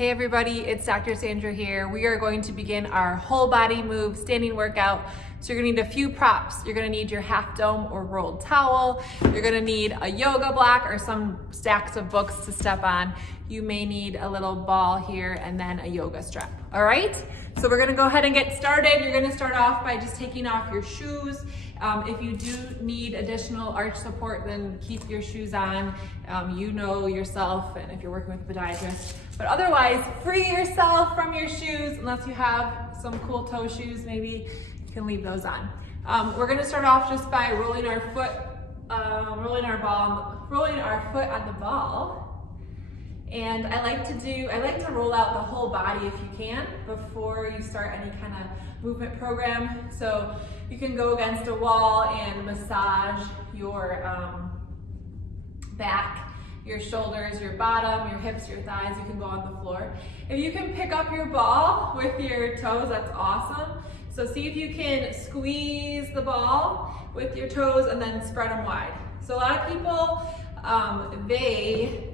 Hey everybody, it's Dr. Sandra here. We are going to begin our whole body move standing workout. So you're gonna need a few props. You're gonna need your half dome or rolled towel. You're gonna need a yoga block or some stacks of books to step on. You may need a little ball here and then a yoga strap, all right? So we're gonna go ahead and get started. You're gonna start off by just taking off your shoes. If you do need additional arch support, then keep your shoes on. You know yourself, and if you're working with a podiatrist. But otherwise, free yourself from your shoes, unless you have some cool toe shoes, maybe you can leave those on. We're gonna start off just by rolling our foot, rolling our foot on the ball. And I like to roll out the whole body if you can before you start any kind of movement program. So you can go against a wall and massage your back, your shoulders, your bottom, your hips, your thighs. You can go on the floor. If you can pick up your ball with your toes, that's awesome. So see if you can squeeze the ball with your toes and then spread them wide. So a lot of people, they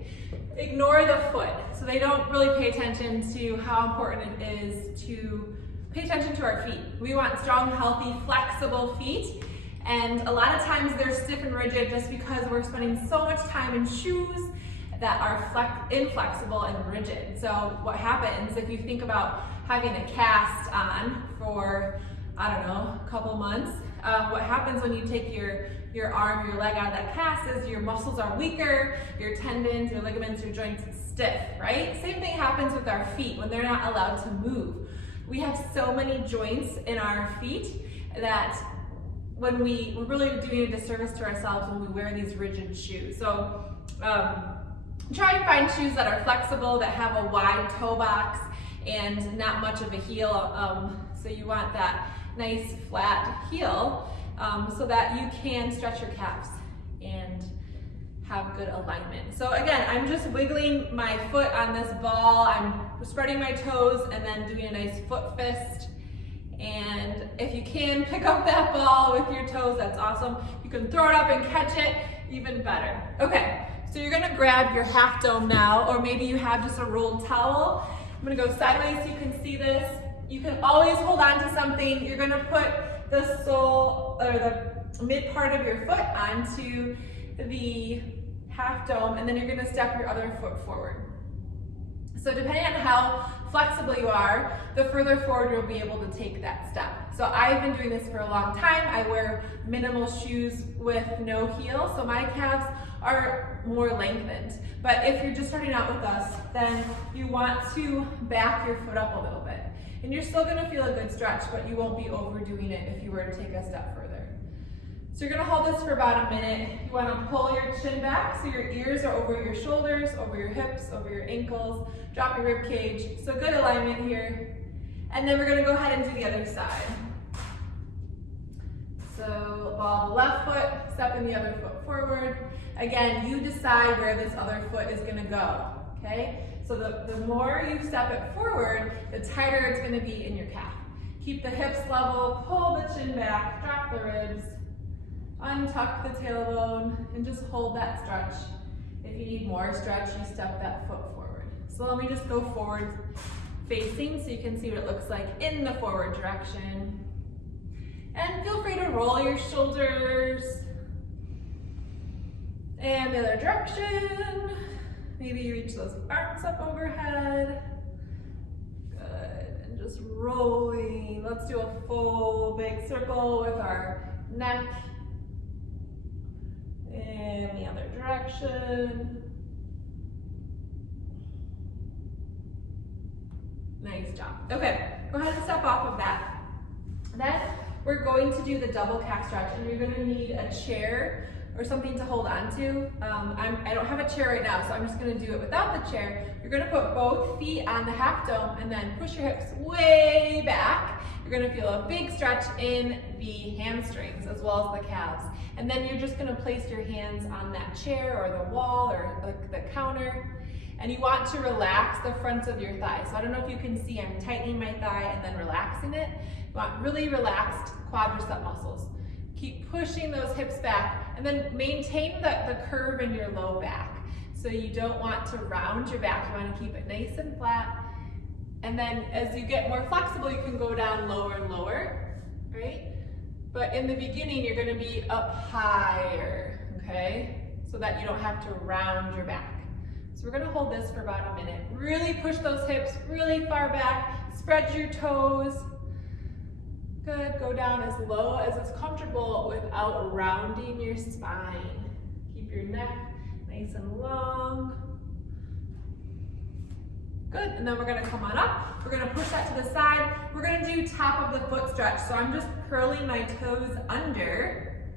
ignore the foot. So they don't really pay attention to how important it is to pay attention to our feet. We want strong, healthy, flexible feet. And a lot of times they're stiff and rigid just because we're spending so much time in shoes that are inflexible and rigid. So what happens if you think about having a cast on for, I don't know, a couple months, what happens when you take your arm, your leg out of that cast is your muscles are weaker, your tendons, your ligaments, your joints stiff, right? Same thing happens with our feet when they're not allowed to move. We have so many joints in our feet that we're really doing a disservice to ourselves when we wear these rigid shoes. So try and find shoes that are flexible, that have a wide toe box and not much of a heel. So you want that nice flat heel so that you can stretch your calves and have good alignment. So again, I'm just wiggling my foot on this ball. I'm spreading my toes and then doing a nice foot fist. And if you can pick up that ball with your toes, that's awesome. You can throw it up and catch it, even better. Okay, so you're gonna grab your half dome now, or maybe you have just a rolled towel. I'm gonna go sideways so you can see this. You can always hold on to something. You're gonna put the sole or the mid part of your foot onto the half dome, and then you're gonna step your other foot forward. So depending on how flexible you are, the further forward you'll be able to take that step. So I've been doing this for a long time. I wear minimal shoes with no heel, so my calves are more lengthened. But if you're just starting out with us, then you want to back your foot up a little bit. And you're still gonna feel a good stretch, but you won't be overdoing it if you were to take a step further. So you're gonna hold this for about a minute. You wanna pull your chin back so your ears are over your shoulders, over your hips, over your ankles. Drop your rib cage. So good alignment here. And then we're gonna go ahead and do the other side. So ball the left foot, step in the other foot forward. Again, you decide where this other foot is gonna go, okay? So the more you step it forward, the tighter it's gonna be in your calf. Keep the hips level, pull the chin back, drop the ribs, untuck the tailbone, and just hold that stretch. If you need more stretch, you step that foot forward. So let me just go forward facing so you can see what it looks like in the forward direction. And feel free to roll your shoulders. And the other direction. Maybe you reach those arms up overhead. Good, and just rolling. Let's do a full big circle with our neck. And the other direction. Nice job. Okay, go ahead and step off of that. Then we're going to do the double calf stretch, and you're gonna need a chair or something to hold on to. I don't have a chair right now, so I'm just gonna do it without the chair. You're gonna put both feet on the half dome and then push your hips way back. You're gonna feel a big stretch in the hamstrings as well as the calves. And then you're just gonna place your hands on that chair or the wall or the counter. And you want to relax the fronts of your thighs. So I don't know if you can see, I'm tightening my thigh and then relaxing it. You want really relaxed quadricep muscles. Keep pushing those hips back and then maintain the curve in your low back. So you don't want to round your back, you want to keep it nice and flat. And then as you get more flexible, you can go down lower and lower, right? But in the beginning, you're going to be up higher, okay? So that you don't have to round your back. So we're going to hold this for about a minute. Really push those hips really far back, spread your toes. Good, go down as low as it's comfortable without rounding your spine. Keep your neck nice and long. Good, and then we're gonna come on up. We're gonna push that to the side. We're gonna do top of the foot stretch. So I'm just curling my toes under.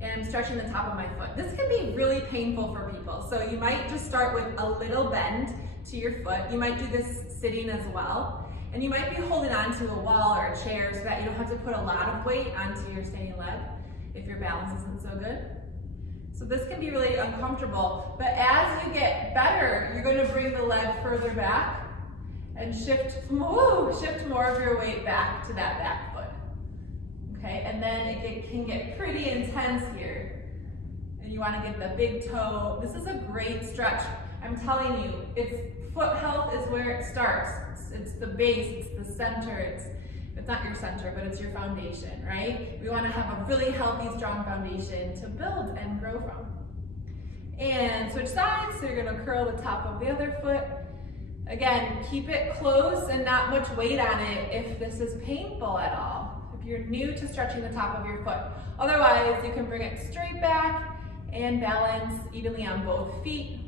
And I'm stretching the top of my foot. This can be really painful for people. So you might just start with a little bend to your foot. You might do this sitting as well. And you might be holding onto a wall or a chair so that you don't have to put a lot of weight onto your standing leg if your balance isn't so good. So this can be really uncomfortable, but as you get better, you're going to bring the leg further back and shift more of your weight back to that back foot. Okay, and then it can get pretty intense here. And you want to get the big toe. This is a great stretch. I'm telling you, foot health is where it starts. It's the base, it's the center, it's not your center, but it's your foundation, right? We want to have a really healthy, strong foundation to build and grow from. And switch sides, so you're going to curl the top of the other foot. Again, keep it close and not much weight on it if this is painful at all. If you're new to stretching the top of your foot. Otherwise, you can bring it straight back and balance evenly on both feet.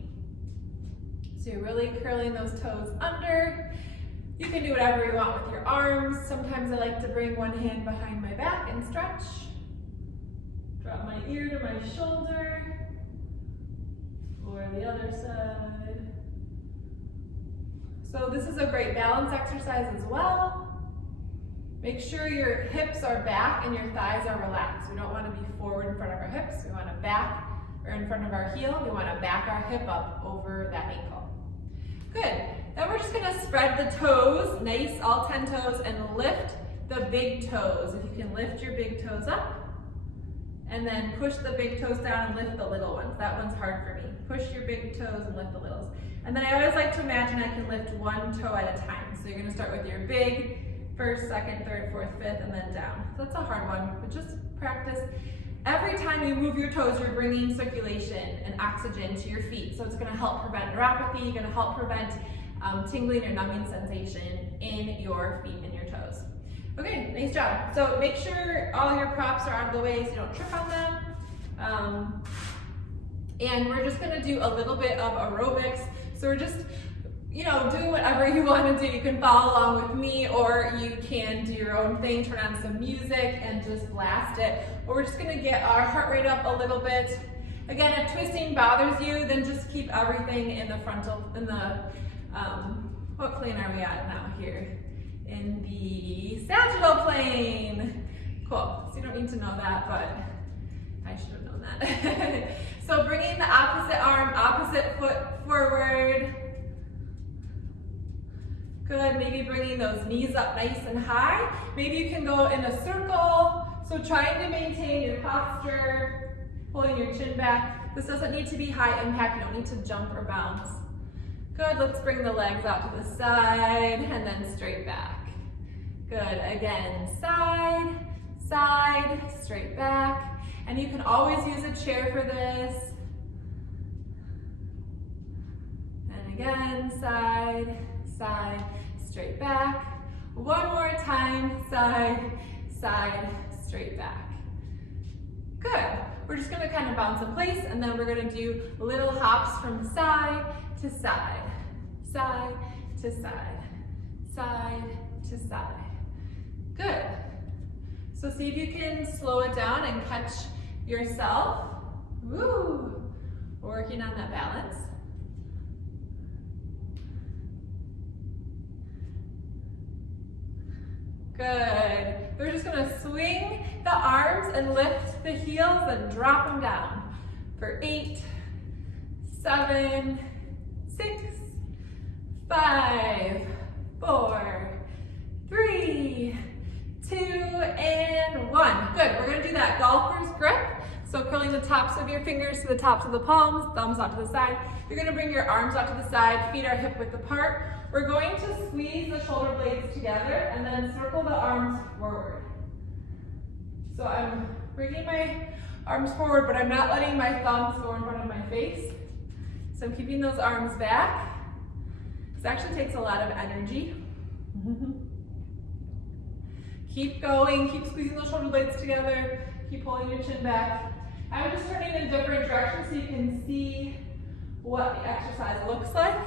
So you're really curling those toes under. You can do whatever you want with your arms. Sometimes I like to bring one hand behind my back and stretch. Drop my ear to my shoulder. Or the other side. So this is a great balance exercise as well. Make sure your hips are back and your thighs are relaxed. We don't want to be forward in front of our hips. We want to back or in front of our heel. We want to back our hip up over that ankle. Good. Then we're just going to spread the toes, nice, all 10 toes, and lift the big toes. If you can lift your big toes up, and then push the big toes down and lift the little ones. That one's hard for me. Push your big toes and lift the littles. And then I always like to imagine I can lift one toe at a time. So you're going to start with your big, first, second, third, fourth, fifth, and then down. So that's a hard one, but just practice. Every time you move your toes, you're bringing circulation and oxygen to your feet. So it's going to help prevent neuropathy, going to help prevent tingling or numbing sensation in your feet and your toes. Okay, nice job. So make sure all your props are out of the way so you don't trip on them. And we're just going to do a little bit of aerobics. So we're just, doing whatever you want to do. You can follow along with me, or you can do your own thing, turn on some music and just blast it. Or we're just going to get our heart rate up a little bit. Again, if twisting bothers you, then just keep everything in the frontal, what plane are we at now here? In the sagittal plane. Cool, so you don't need to know that, but I should have known that. So bringing the opposite arm, opposite foot forward. Good, maybe bringing those knees up nice and high. Maybe you can go in a circle. So trying to maintain your posture, pulling your chin back. This doesn't need to be high impact, you don't need to jump or bounce. Good, let's bring the legs out to the side and then straight back. Good, again, side, side, straight back. And you can always use a chair for this. And again, side, side, straight back. One more time, side, side, straight back. Good. We're just going to kind of bounce in place, and then we're going to do little hops from side to side, side to side, side to side. Good. So see if you can slow it down and catch yourself. Woo! Working on that balance. Good. We're just going to swing the arms and lift the heels and drop them down for 8, 7, 6, 5, 4, 3, 2, and 1. Good. We're going to do that golfer's grip So curling the tops of your fingers to the tops of the palms, thumbs out to the side. You're gonna bring your arms out to the side, feet are hip width apart. We're going to squeeze the shoulder blades together and then circle the arms forward. So I'm bringing my arms forward, but I'm not letting my thumbs go in front of my face. So I'm keeping those arms back. This actually takes a lot of energy. Keep going, keep squeezing those shoulder blades together, keep pulling your chin back. I'm just turning in different directions so you can see what the exercise looks like.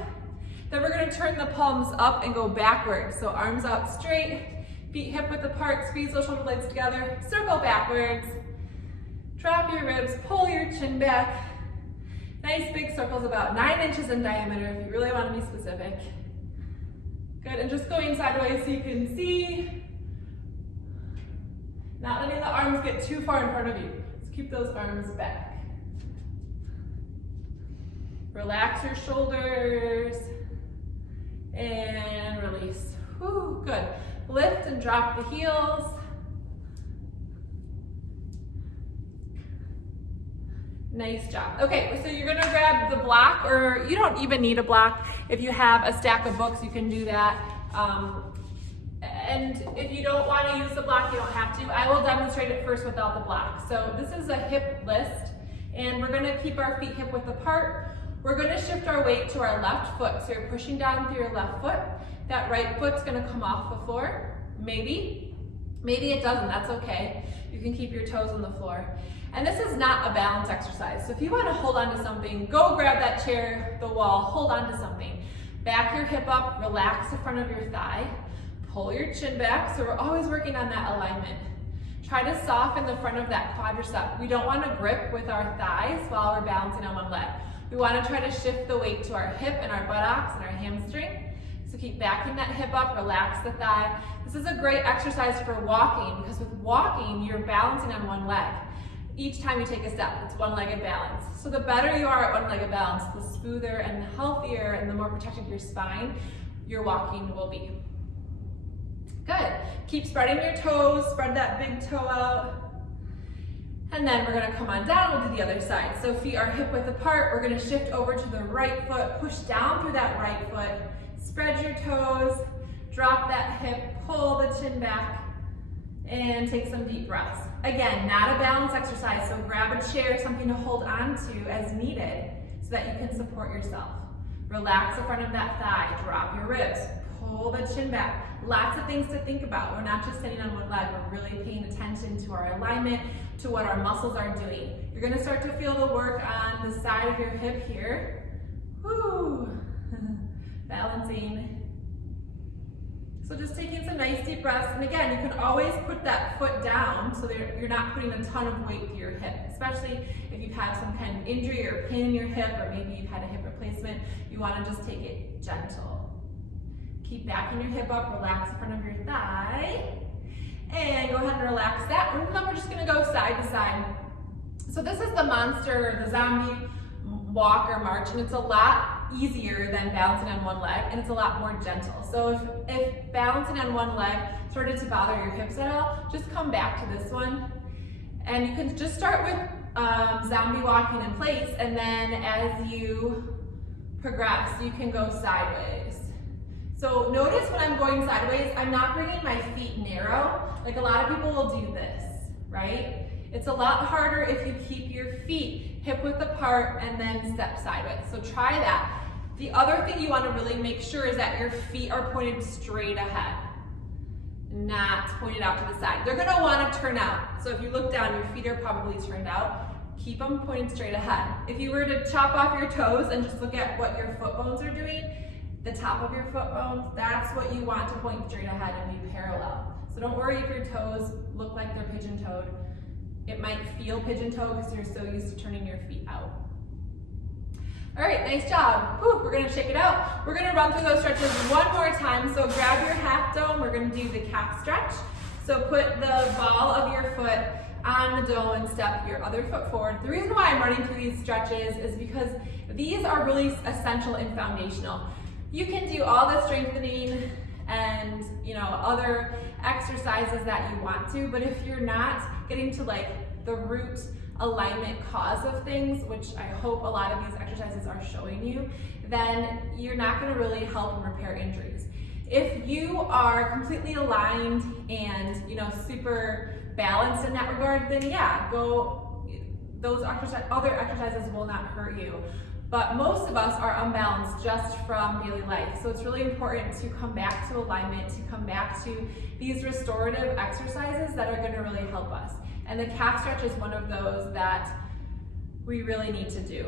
Then we're gonna turn the palms up and go backwards. So arms out straight, feet hip width apart, squeeze those shoulder blades together, circle backwards, drop your ribs, pull your chin back. Nice big circles about 9 inches in diameter if you really want to be specific. Good, and just going sideways so you can see. Not letting the arms get too far in front of you. Just keep those arms back. Relax your shoulders and release. Whew, good. Lift and drop the heels. Nice job. Okay, so you're gonna grab the block, or you don't even need a block. If you have a stack of books, you can do that. And if you don't want to use the block, you don't have to. I will demonstrate it first without the block. So this is a hip list, and we're gonna keep our feet hip width apart. We're gonna shift our weight to our left foot. So you're pushing down through your left foot. That right foot's gonna come off the floor. Maybe it doesn't, that's okay. You can keep your toes on the floor. And this is not a balance exercise. So if you want to hold on to something, go grab that chair, the wall, hold on to something. Back your hip up, relax the front of your thigh, pull your chin back. So we're always working on that alignment. Try to soften the front of that quadricep. We don't want to grip with our thighs while we're balancing on one leg. We want to try to shift the weight to our hip and our buttocks and our hamstring. So keep backing that hip up, relax the thigh. This is a great exercise for walking, because with walking, you're balancing on one leg. Each time you take a step, it's one-legged balance. So the better you are at one-legged balance, the smoother and the healthier and the more protected your spine your walking will be. Good. Keep spreading your toes, spread that big toe out. And then we're gonna come on down, we'll do the other side. So feet are hip width apart, we're gonna shift over to the right foot, push down through that right foot, spread your toes, drop that hip, pull the chin back, and take some deep breaths. Again, not a balance exercise, so grab a chair, something to hold on to as needed so that you can support yourself. Relax the front of that thigh, drop your ribs, pull the chin back. Lots of things to think about. We're not just sitting on one leg, we're really paying attention to our alignment, to what our muscles are doing. You're gonna start to feel the work on the side of your hip here. Woo! Balancing. So just taking some nice deep breaths, and again, you can always put that foot down so that you're not putting a ton of weight to your hip, especially if you've had some kind of injury or pain in your hip, or maybe you've had a hip replacement. You want to just take it gentle. Keep backing your hip up, relax the front of your thigh, and go ahead and relax that. And then we're just gonna go side to side. So this is the monster, the zombie walk or march, and it's a lot easier than balancing on one leg, and it's a lot more gentle. So if balancing on one leg started to bother your hips at all, just come back to this one. And you can just start with zombie walking in place, and then as you progress, you can go sideways. So notice when I'm going sideways, I'm not bringing my feet narrow. Like a lot of people will do this, right? It's a lot harder if you keep your feet hip width apart and then step sideways. So try that. The other thing you want to really make sure is that your feet are pointed straight ahead, not pointed out to the side. They're gonna want to turn out. So if you look down, your feet are probably turned out. Keep them pointed straight ahead. If you were to chop off your toes and just look at what your foot bones are doing, the top of your foot bones, that's what you want to point straight ahead and be parallel. So don't worry if your toes look like they're pigeon-toed. It might feel pigeon-toed because you're so used to turning your feet out. All right, nice job. Whew, we're gonna shake it out. We're gonna run through those stretches one more time. So grab your half dome. We're gonna do the calf stretch. So put the ball of your foot on the dome and step your other foot forward. The reason why I'm running through these stretches is because these are really essential and foundational. You can do all the strengthening and other exercises that you want to, but if you're not getting to like like the root alignment cause of things, which I hope a lot of these exercises are showing you, then you're not going to really help and repair injuries. If you are completely aligned and super balanced in that regard, then yeah, those other exercises will not hurt you. But most of us are unbalanced just from daily life. So it's really important to come back to alignment, to come back to these restorative exercises that are going to really help us. And the calf stretch is one of those that we really need to do.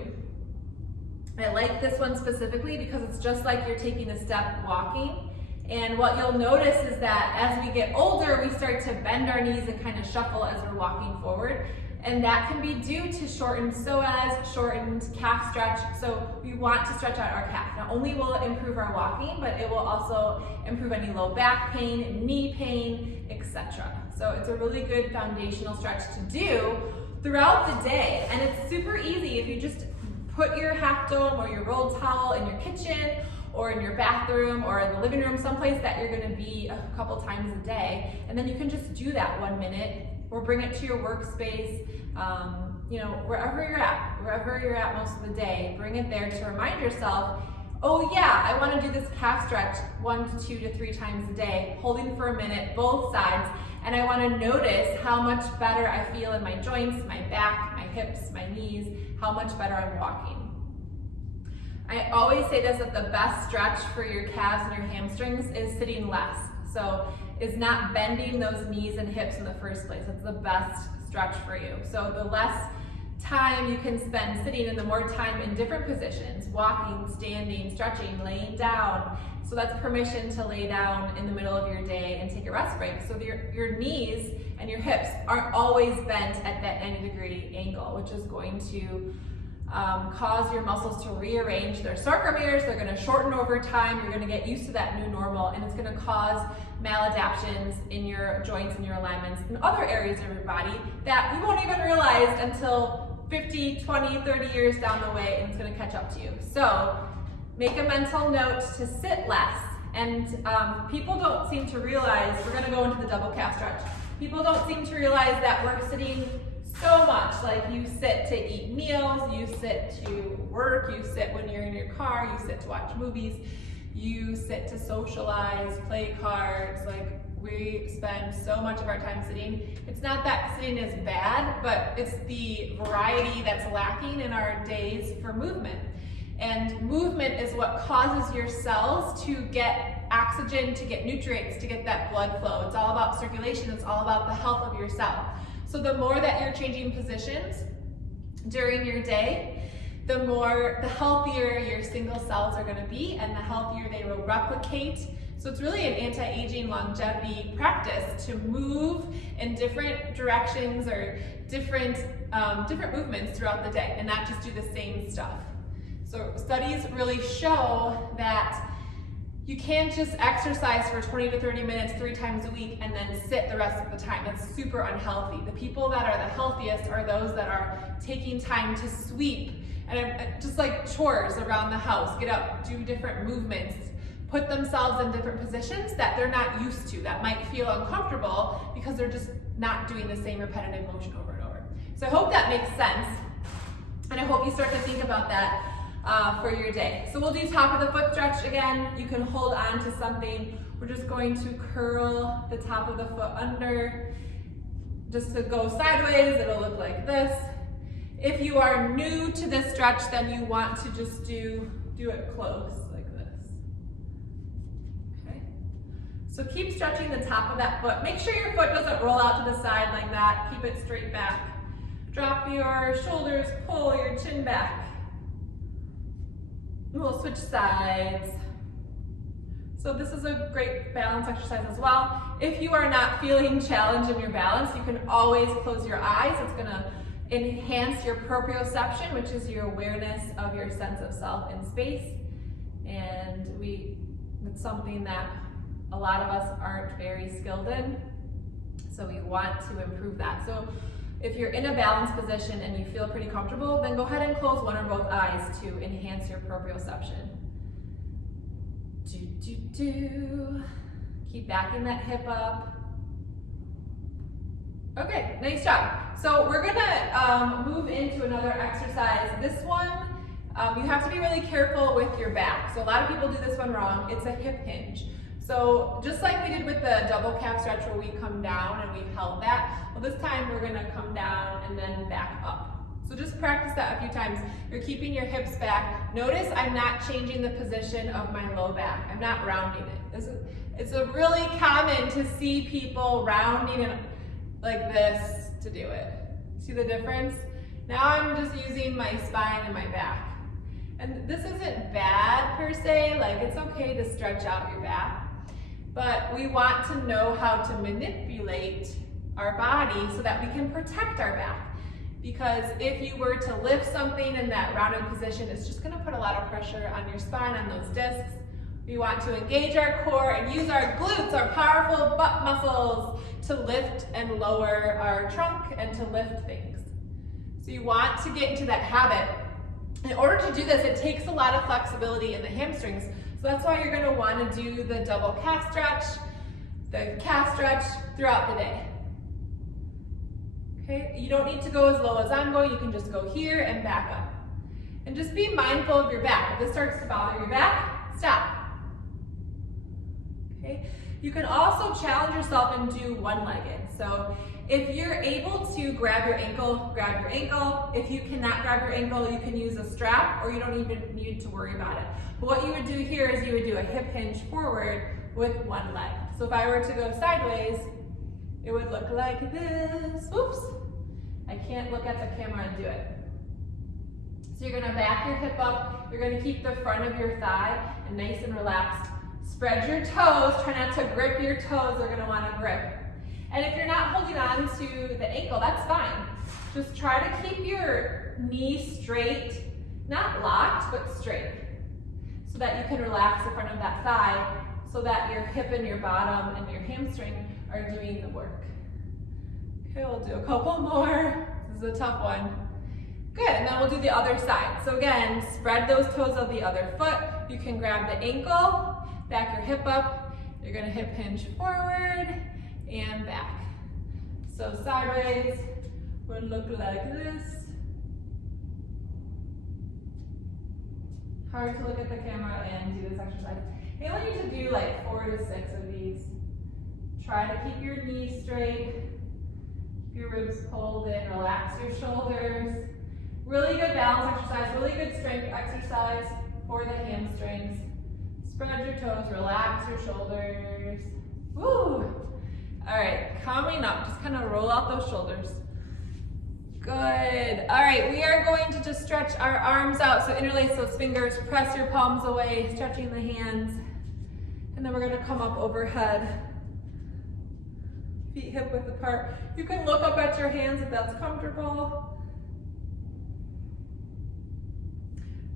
I like this one specifically because it's just like you're taking a step walking. And what you'll notice is that as we get older, we start to bend our knees and kind of shuffle as we're walking forward. And that can be due to shortened psoas, shortened calf stretch. So we want to stretch out our calf. Not only will it improve our walking, but it will also improve any low back pain, knee pain, etc. So it's a really good foundational stretch to do throughout the day. And it's super easy if you just put your half dome or your rolled towel in your kitchen or in your bathroom or in the living room, someplace that you're gonna be a couple times a day. And then you can just do that 1 minute or bring it to your workspace, wherever you're at most of the day, bring it there to remind yourself, oh yeah, I wanna do this calf stretch 1 to 2 to 3 times a day, holding for a minute, both sides, and I wanna notice how much better I feel in my joints, my back, my hips, my knees, how much better I'm walking. I always say this, that the best stretch for your calves and your hamstrings is sitting less. So is not bending those knees and hips in the first place. That's the best stretch for you. So the less time you can spend sitting and the more time in different positions, walking, standing, stretching, laying down. So that's permission to lay down in the middle of your day and take a rest break. So your knees and your hips aren't always bent at that 90-degree angle, which is going to cause your muscles to rearrange their sarcomeres. They're going to shorten over time. You're going to get used to that new normal, and it's going to cause maladaptions in your joints and your alignments and other areas of your body that you won't even realize until 50, 20, 30 years down the way, and it's going to catch up to you. So make a mental note to sit less. And people don't seem to realize, we're going to go into the double calf stretch. People don't seem to realize that we're sitting so much. Like, you sit to eat meals, you sit to work, you sit when you're in your car, you sit to watch movies, you sit to socialize, play cards. Like, we spend so much of our time sitting. It's not that sitting is bad, but it's the variety that's lacking in our days for movement. And movement is what causes your cells to get oxygen, to get nutrients, to get that blood flow. It's all about circulation. It's all about the health of your cell. So the more that you're changing positions during your day, the healthier your single cells are going to be, and the healthier they will replicate. So it's really an anti-aging longevity practice to move in different directions or different movements throughout the day, and not just do the same stuff. So studies really show that you can't just exercise for 20 to 30 minutes 3 times a week and then sit the rest of the time. That's super unhealthy. The people that are the healthiest are those that are taking time to sweep and just like chores around the house, get up, do different movements, put themselves in different positions that they're not used to, that might feel uncomfortable because they're just not doing the same repetitive motion over and over. So I hope that makes sense, and I hope you start to think about that for your day. So we'll do top of the foot stretch again. You can hold on to something. We're just going to curl the top of the foot under. Just to go sideways, it'll look like this. If you are new to this stretch, then you want to just do it close like this. Okay. So keep stretching the top of that foot. Make sure your foot doesn't roll out to the side like that. Keep it straight back. Drop your shoulders, pull your chin back. We'll switch sides. So this is a great balance exercise as well. If you are not feeling challenged in your balance, you can always close your eyes. It's gonna enhance your proprioception, which is your awareness of your sense of self in space. And it's something that a lot of us aren't very skilled in. So we want to improve that. So if you're in a balanced position and you feel pretty comfortable, then go ahead and close one or both eyes to enhance your proprioception. Keep backing that hip up. Okay, nice job. So we're gonna move into another exercise. This one, you have to be really careful with your back. So a lot of people do this one wrong. It's a hip hinge. So just like we did with the double calf stretch where we come down and we held that, well this time we're gonna come down and then back up. So just practice that a few times. You're keeping your hips back. Notice I'm not changing the position of my low back. I'm not rounding it. It's a really common to see people rounding it like this to do it. See the difference? Now I'm just using my spine and my back. And this isn't bad per se, like it's okay to stretch out your back, but we want to know how to manipulate our body so that we can protect our back. Because if you were to lift something in that rounded position, it's just gonna put a lot of pressure on your spine, on those discs. We want to engage our core and use our glutes, our powerful butt muscles, to lift and lower our trunk and to lift things. So you want to get into that habit. In order to do this, it takes a lot of flexibility in the hamstrings. So that's why you're gonna wanna do the double calf stretch, the calf stretch throughout the day. Okay, you don't need to go as low as I'm going, you can just go here and back up. And just be mindful of your back. If this starts to bother your back, stop. Okay, you can also challenge yourself and do one-legged. So if you're able to grab your ankle, grab your ankle. If you cannot grab your ankle, you can use a strap or you don't even need to worry about it. But what you would do here is you would do a hip hinge forward with one leg. So if I were to go sideways, it would look like this. Oops, I can't look at the camera and do it. So you're gonna back your hip up. You're gonna keep the front of your thigh and nice and relaxed. Spread your toes, try not to grip your toes, they're gonna wanna grip. And if you're not holding on to the ankle, that's fine. Just try to keep your knee straight, not locked, but straight, so that you can relax the front of that thigh, so that your hip and your bottom and your hamstring are doing the work. Okay, we'll do a couple more. This is a tough one. Good, and then we'll do the other side. So again, spread those toes of the other foot. You can grab the ankle, back your hip up. You're gonna hip hinge forward and back. So sideways would look like this. Hard to look at the camera and do this exercise. You only need to do like 4 to 6 of these. Try to keep your knees straight, keep your ribs pulled in, relax your shoulders. Really good balance exercise, really good strength exercise for the hamstrings. Spread your toes, relax your shoulders. Woo! All right, coming up, just kind of roll out those shoulders. Good. All right, we are going to just stretch our arms out. So interlace those fingers, press your palms away, stretching the hands. And then we're gonna come up overhead. Feet hip width apart. You can look up at your hands if that's comfortable.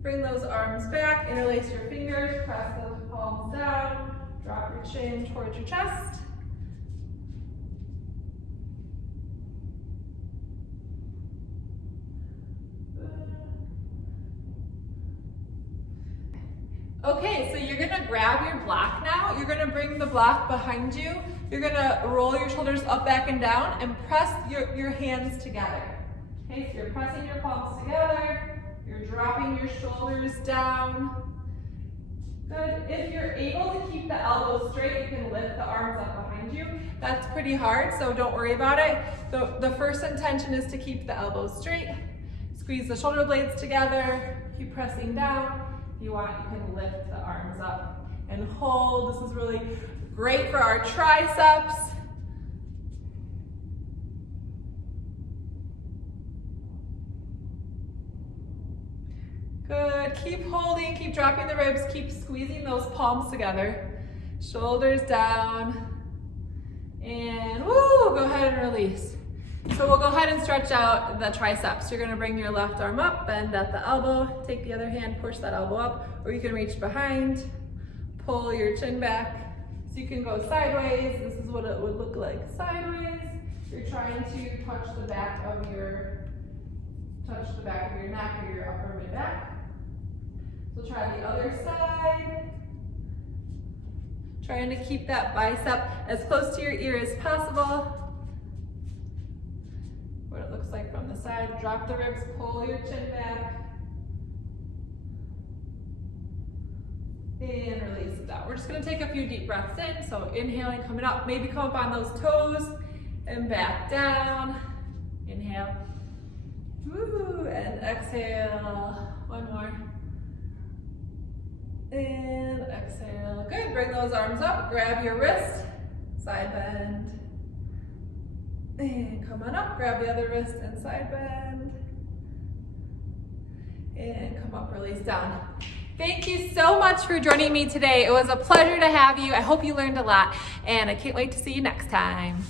Bring those arms back, interlace your fingers, press those palms down, drop your chin towards your chest. Okay, so you're gonna grab your block now. You're gonna bring the block behind you. You're gonna roll your shoulders up, back, and down and press your hands together. Okay, so you're pressing your palms together. You're dropping your shoulders down. Good. If you're able to keep the elbows straight, you can lift the arms up behind you. That's pretty hard, so don't worry about it. The first intention is to keep the elbows straight. Squeeze the shoulder blades together. Keep pressing down. If you want, you can lift the arms up and hold. This is really great for our triceps. Good, keep holding, keep dropping the ribs, keep squeezing those palms together. Shoulders down, and woo, go ahead and release. So we'll go ahead and stretch out the triceps. You're gonna bring your left arm up, bend at the elbow, take the other hand, push that elbow up, or you can reach behind, pull your chin back. So you can go sideways. This is what it would look like sideways. You're trying to touch the back of your neck or your upper mid back. So try the other side. Trying to keep that bicep as close to your ear as possible. what it looks like from the side. Drop the ribs, pull your chin back. And release it down. We're just gonna take a few deep breaths in. So inhaling, coming up, maybe come up on those toes and back down. Inhale. Woo, and exhale. One more. And exhale. Good, bring those arms up, grab your wrist, side bend. And come on up, grab the other wrist and side bend. And come up, release down. Thank you so much for joining me today. It was a pleasure to have you. I hope you learned a lot, and I can't wait to see you next time.